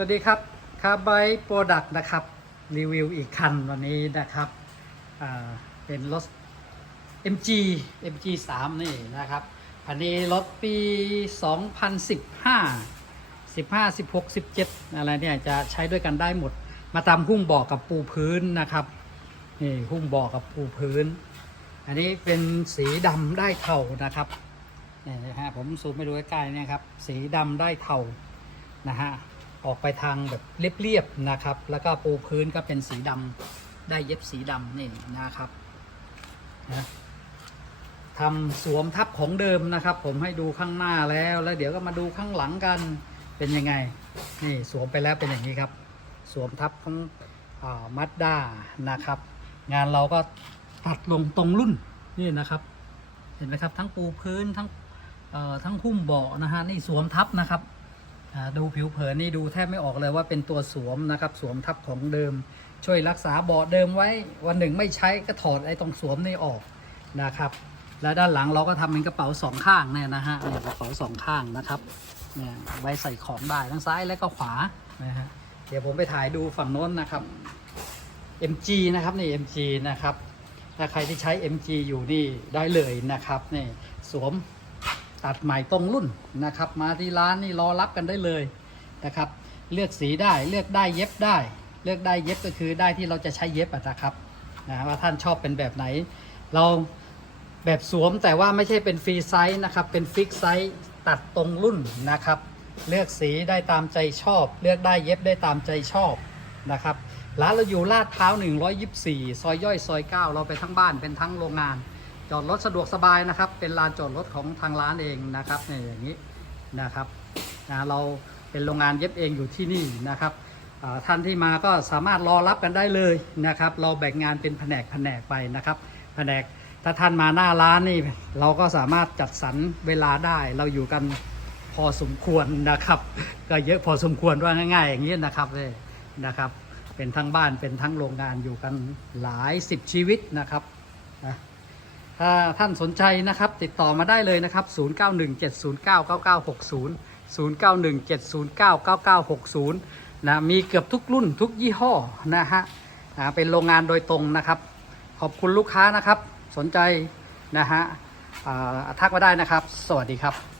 สวัสดีครับคาร์ไบโปรดักต์นะครับ รีวิวอีกคันวันนี้นะครับเป็นรถ MG MG 3นี่นะครับอันนี้รถปี 2015 15 16 17 อะไรเนี่ยจะใช้ด้วยกันได้หมด มาตามหุ้มเบอกกับปูพื้นนะครับนี่หุ้มเบอกกับปูพื้น อันนี้เป็นสีดำได้เทานะครับนี่นะฮะผมซูมไปดูใกล้ๆเนี่ยครับ สีดำได้เทานะฮะ ออกไปทางแบบเรียบๆนะครับ แล้วก็ปูพื้นก็เป็นสีดำได้เย็บสีดำนี่นะครับนะทำสวมทับของเดิมนะครับ ผมให้ดูข้างหน้าแล้วแล้วเดี๋ยวก็มาดูข้างหลังกันเป็นยังไง นี่สวมไปแล้วเป็นอย่างนี้ครับ สวมทับของมัดด้านะครับ งานเราก็ตัดลงตรงรุ่นนี่นะครับ เห็นไหมครับทั้งปูพื้นทั้งทั้งหุ้มเบาะนะฮะนี่สวมทับนะครับ ดูผิวเผินนี่ดูแทบไม่ออกเลยว่าเป็นตัวสวมนะครับ สวมทับของเดิม ช่วยรักษาเบาะเดิมไว้ วันหนึ่งไม่ใช้ก็ถอดไอ้ตรงสวมนี่ออกนะครับ แล้วด้านหลังเราก็ทำเป็นกระเป๋าสองข้างเนี่ยนะฮะเนี่ยกระเป๋าสองข้างนะครับเนี่ยไว้ใส่ของได้ทั้งซ้ายและก็ขวานะฮะเดี๋ยวผมไปถ่ายดูฝั่งโน้นนะครับ MG นะครับนี่ MG นะครับถ้าใครที่ใช้ MG อยู่นี่ได้เลยนะครับนี่สวม ตัดใหม่ตรงรุ่นนะครับ มาที่ร้านนี่รอรับกันได้เลยนะครับ เลือกสีได้เลือกได้เย็บได้ เลือกได้เย็บก็คือได้ที่เราจะใช้เย็บนะครับนะว่าท่านชอบเป็นแบบไหน เราแบบสวมแต่ว่าไม่ใช่เป็นฟรีไซส์นะครับ เป็นฟิกไซส์ตัดตรงรุ่นนะครับ เลือกสีได้ตามใจชอบ เลือกได้เย็บได้ตามใจชอบนะครับร้านเราอยู่ลาดพร้าว 124 ซอยย่อยซอย 9 เราไปทั้งบ้านเป็นทั้งโรงงาน จอดรถสะดวกสบายนะครับ เป็นลานจอดรถของทางร้านเองนะครับเนี่ยอย่างนี้นะครับนะเราเป็นโรงงานเย็บเองอยู่ที่นี่นะครับท่านที่มาก็สามารถรอรับกันได้เลยนะครับ เราแบ่งงานเป็นแผนกแผนกไปนะครับ แผนกถ้าท่านมาหน้าร้านนี่เราก็สามารถจัดสรรเวลาได้เราอยู่กันพอสมควรนะครับ ก็เยอะพอสมควรว่าง่าย ๆ อย่างนี้นะครับเลยนะครับ เป็นทั้งบ้านเป็นทั้งโรงงานอยู่กันหลายสิบชีวิตนะครับนะ ถ้าท่านสนใจนะครับติดต่อมาได้เลยนะครับ 0917099960 0917099960 นะมีเกือบทุกรุ่นทุกยี่ห้อนะฮะเป็นโรงงานโดยตรงนะครับ ขอบคุณลูกค้านะครับ สนใจนะฮะทักมาได้นะครับ สวัสดีครับ